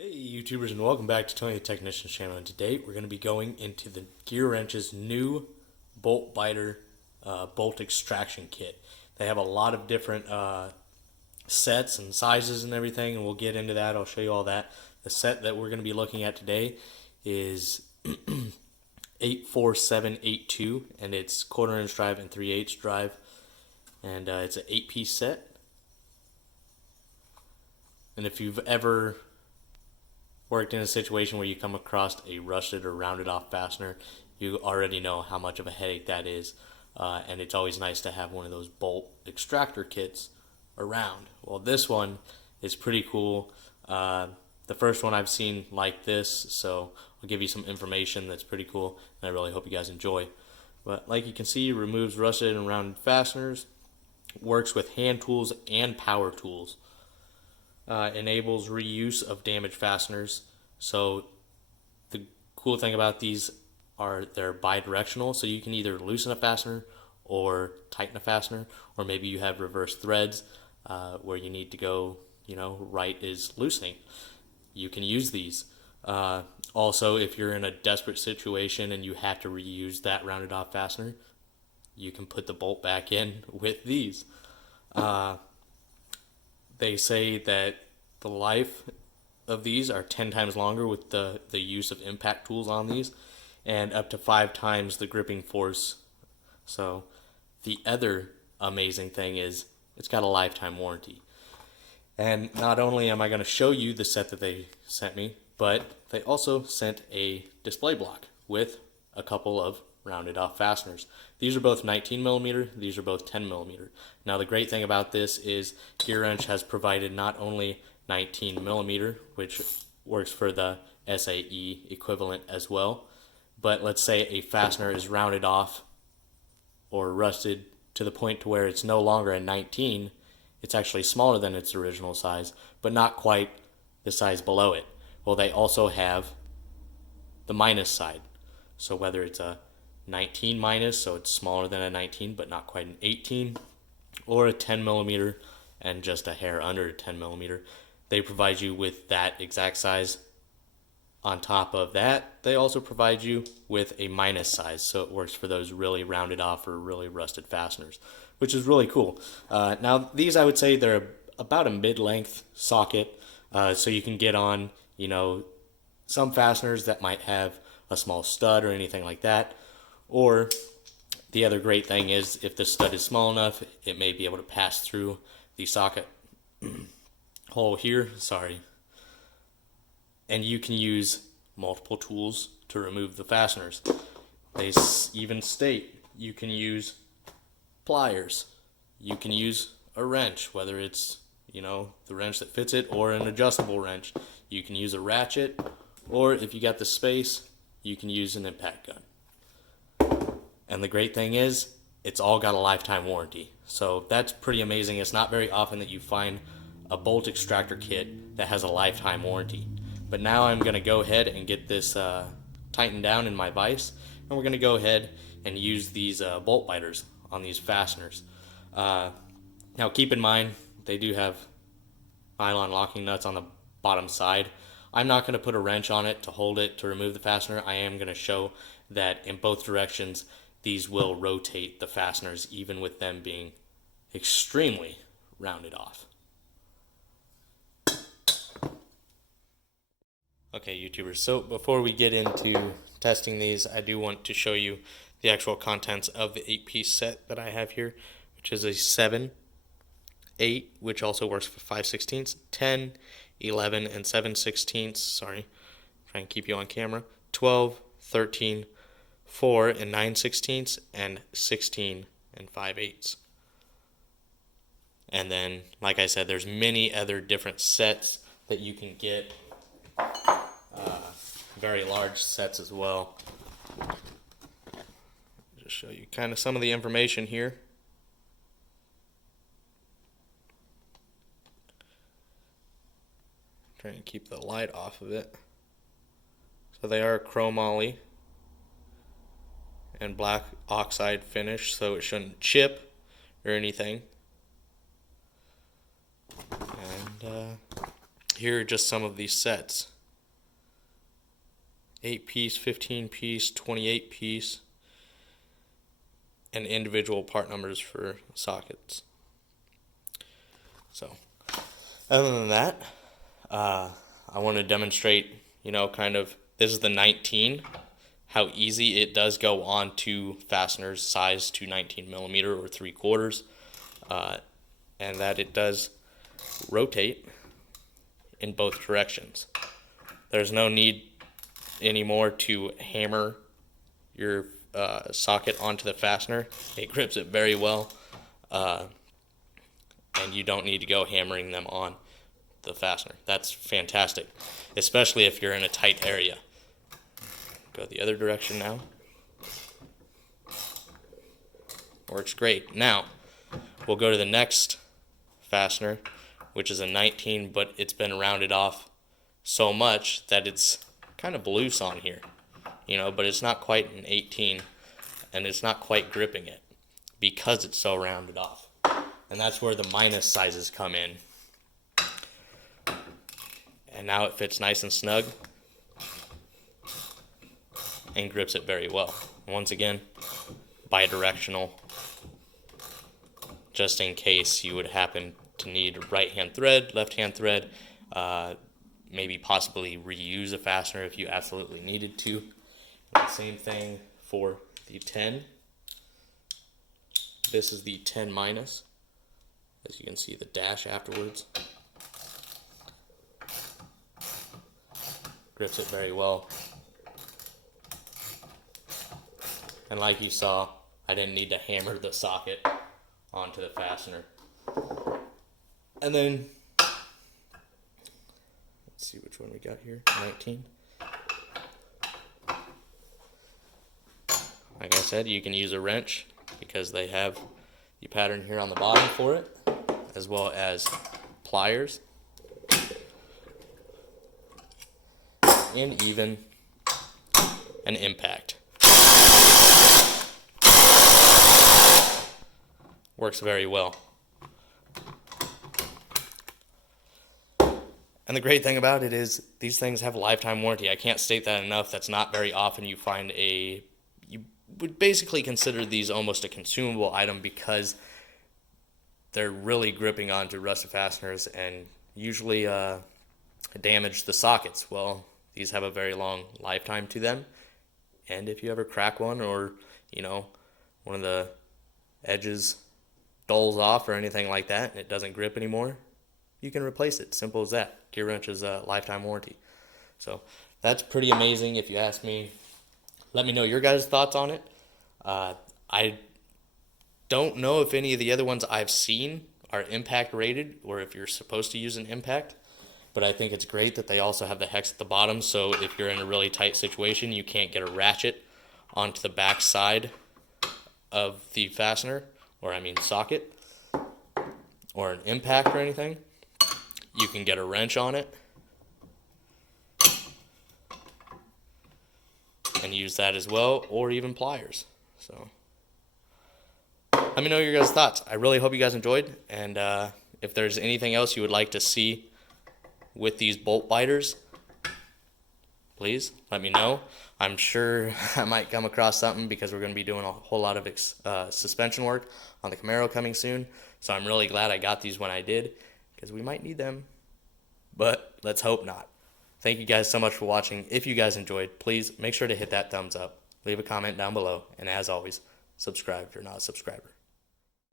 Hey YouTubers, and welcome back to Tony the Technician's channel. And today we're going to be going into the Gearwrench's new bolt biter bolt extraction kit. They have a lot of different sets and sizes and everything, and we'll get into that. I'll show you all that. The set that we're going to be looking at today is 84782, and it's 1/4 inch drive and 3/8 drive, and it's an 8-piece set. And if you've ever worked in a situation where you come across a rusted or rounded off fastener, you already know how much of a headache that is, and it's always nice to have one of those bolt extractor kits around. Well, this one is pretty cool. The first one I've seen like this, so I'll give you some information that's pretty cool, and I really hope you guys enjoy. But like you can see, it removes rusted and rounded fasteners, works with hand tools and power tools. Enables reuse of damaged fasteners. So the cool thing about these are they're bi-directional, so you can either loosen a fastener or tighten a fastener, or maybe you have reverse threads where you need to go, right is loosening. You can use these. Also, if you're in a desperate situation and you have to reuse that rounded off fastener, you can put the bolt back in with these. They say that the life of these are 10 times longer with the use of impact tools on these, and up to 5 times the gripping force. So the other amazing thing is it's got a lifetime warranty. And not only am I going to show you the set that they sent me, but they also sent a display block with a couple of rounded off fasteners. These are both 19mm, these are both 10mm. Now the great thing about this is Gearwrench has provided not only 19mm, which works for the SAE equivalent as well, but let's say a fastener is rounded off or rusted to the point to where it's no longer a 19, it's actually smaller than its original size, but not quite the size below it. Well, they also have the minus side. So whether it's a 19 minus, so it's smaller than a 19 but not quite an 18, or a 10mm and just a hair under a 10mm, they provide you with that exact size. On top of that, they also provide you with a minus size, so it works for those really rounded off or really rusted fasteners, which is really cool. Now these, I would say they're about a mid-length socket, so you can get on some fasteners that might have a small stud or anything like that. Or the other great thing is if the stud is small enough, it may be able to pass through the socket hole here, and you can use multiple tools to remove the fasteners. They even state you can use pliers, you can use a wrench, whether it's the wrench that fits it or an adjustable wrench. You can use a ratchet, or if you got the space, you can use an impact gun. And the great thing is, it's all got a lifetime warranty. So that's pretty amazing. It's not very often that you find a bolt extractor kit that has a lifetime warranty. But now I'm going to go ahead and get this tightened down in my vise, and we're going to go ahead and use these bolt biters on these fasteners. Now keep in mind, they do have nylon locking nuts on the bottom side. I'm not going to put a wrench on it to hold it to remove the fastener. I am going to show that in both directions these will rotate the fasteners, even with them being extremely rounded off. Okay, YouTubers, so before we get into testing these, I do want to show you the actual contents of the 8-piece set that I have here, which is a 7, 8, which also works for 5/16, 10, 11, and 7/16. Sorry, try and keep you on camera. 12, 13, 4 and 9/16, and 16 and 5/8. And then, like I said, there's many other different sets that you can get, very large sets as well. Just show you kind of some of the information here. Try and keep the light off of it. So they are chromoly and black oxide finish, so it shouldn't chip or anything. And here are just some of these sets. 8-piece, 15-piece, 28-piece, and individual part numbers for sockets. So, other than that, I want to demonstrate, kind of, this is the 19, how easy it does go on to fasteners size to 19 millimeter or 3/4, and that it does rotate in both directions. There's no need anymore to hammer your socket onto the fastener. It grips it very well, and you don't need to go hammering them on the fastener. That's fantastic, especially if you're in a tight area. Go the other direction now. Works great. Now, we'll go to the next fastener, which is a 19, but it's been rounded off so much that it's kind of loose on here, but it's not quite an 18, and it's not quite gripping it because it's so rounded off. And that's where the minus sizes come in. And now it fits nice and snug and grips it very well. Once again, bidirectional, just in case you would happen to need right-hand thread, left-hand thread, maybe possibly reuse a fastener if you absolutely needed to. And the same thing for the 10. This is the 10 minus. As you can see, the dash afterwards. Grips it very well. And like you saw, I didn't need to hammer the socket onto the fastener. And then, let's see which one we got here, 19. Like I said, you can use a wrench because they have the pattern here on the bottom for it, as well as pliers, and even an impact. Works very well. And the great thing about it is these things have a lifetime warranty. I can't state that enough. That's not very often you find you would basically consider these almost a consumable item because they're really gripping onto rusted fasteners and usually damage the sockets. Well, these have a very long lifetime to them. And if you ever crack one or, one of the edges dulls off or anything like that and it doesn't grip anymore, you can replace it. Simple as that. Gearwrench is a lifetime warranty. So that's pretty amazing if you ask me. Let me know your guys' thoughts on it. I don't know if any of the other ones I've seen are impact rated or if you're supposed to use an impact, but I think it's great that they also have the hex at the bottom, so if you're in a really tight situation, you can't get a ratchet onto the back side of the fastener, socket, or an impact or anything. You can get a wrench on it and use that as well, or even pliers. So let me know your guys' thoughts. I really hope you guys enjoyed, and if there's anything else you would like to see with these bolt biters, please let me know. I'm sure I might come across something because we're going to be doing a whole lot of suspension work on the Camaro coming soon. So I'm really glad I got these when I did because we might need them, but let's hope not. Thank you guys so much for watching. If you guys enjoyed, please make sure to hit that thumbs up, leave a comment down below, and as always, subscribe if you're not a subscriber.